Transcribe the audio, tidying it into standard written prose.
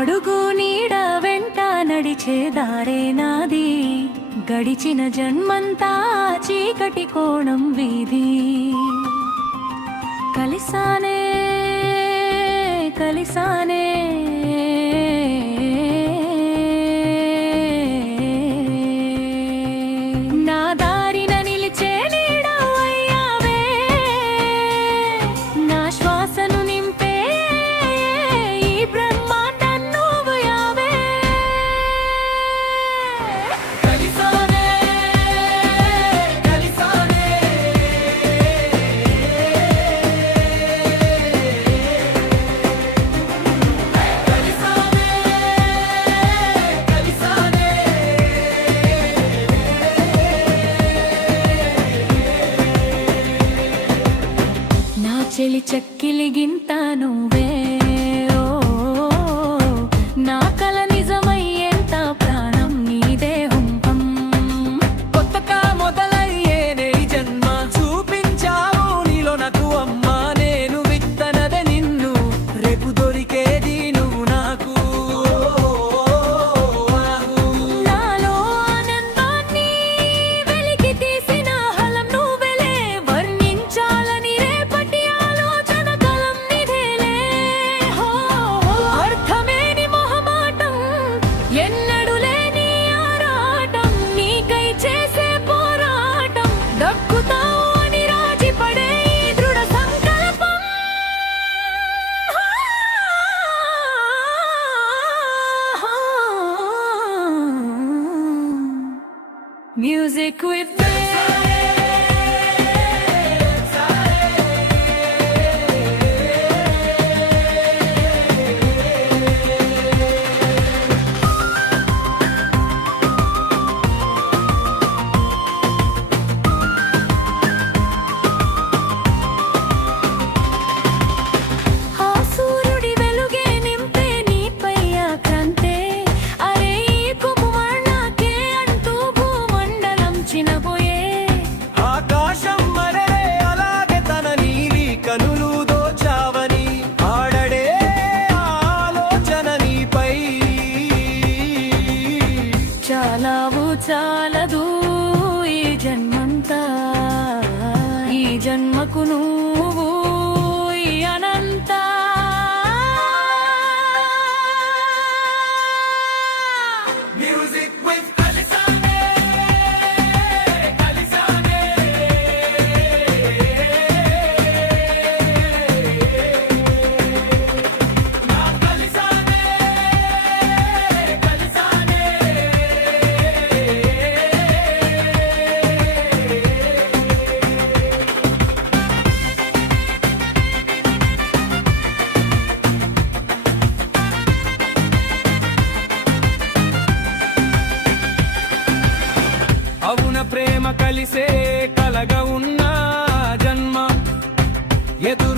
అడుగు నీడ వెంట నడిచే దారే నాది, గడిచిన జన్మంతా చీకటి కోణం వీధి. కలిసానే కలిసానే నా దారిన నిలిచే నీడవయ్యావే, నా శ్వాసను నింపే ఈ బ్రహ్మాండం నువ్వయావే. కలిసానే కలిసానే నా చెలి చక్కిలిగింత నువ్వే, ఓ నా కల నిజమయ్యేంత ప్రాణం నీదే హుంహం. కొత్తగా మొదలయ్యేనే ఈ జన్మ, చూపించావు నీలో నాకు అమ్మ. నేను విత్తనదే నిన్ను, రేపు దొరికేది నువ్వు నాకు. నాలో ఆనందాన్ని వెలికి తీసిన హలం నువ్వెలే, వర్ణించాలని రేపటి ఆలోచన కలం నిధేలే. అర్థమేని మొహమాటం, ఎన్నడు లేని ఆరాటం, నీకై చేసే పోరాటం, దక్కుతావు అని రాజీపడే ఈ దృఢ సంకల్పం. Music with me. ఆ సూర్యుడి వెలుగే నింపే నీపై ఆక్రాంతే, అరే ఈ కుమువర్ణాకే అంటూ భూమండలం చినబోయే. ఆకాశం మరరే అలాగే తన నీలి కనులు దోచావని ఆడడే ఆలోచన నీపై. చాలావు చాలదు ఈ జన్మంతా, ఈ జన్మకు నువ్వు ఈ అనంత. Music with కలిసానే కలిసానే. నా కలిసానే కలిసానే. అవున ప్రేమ కలిసే కలగా ఉన్న జన్మ, ఎదురు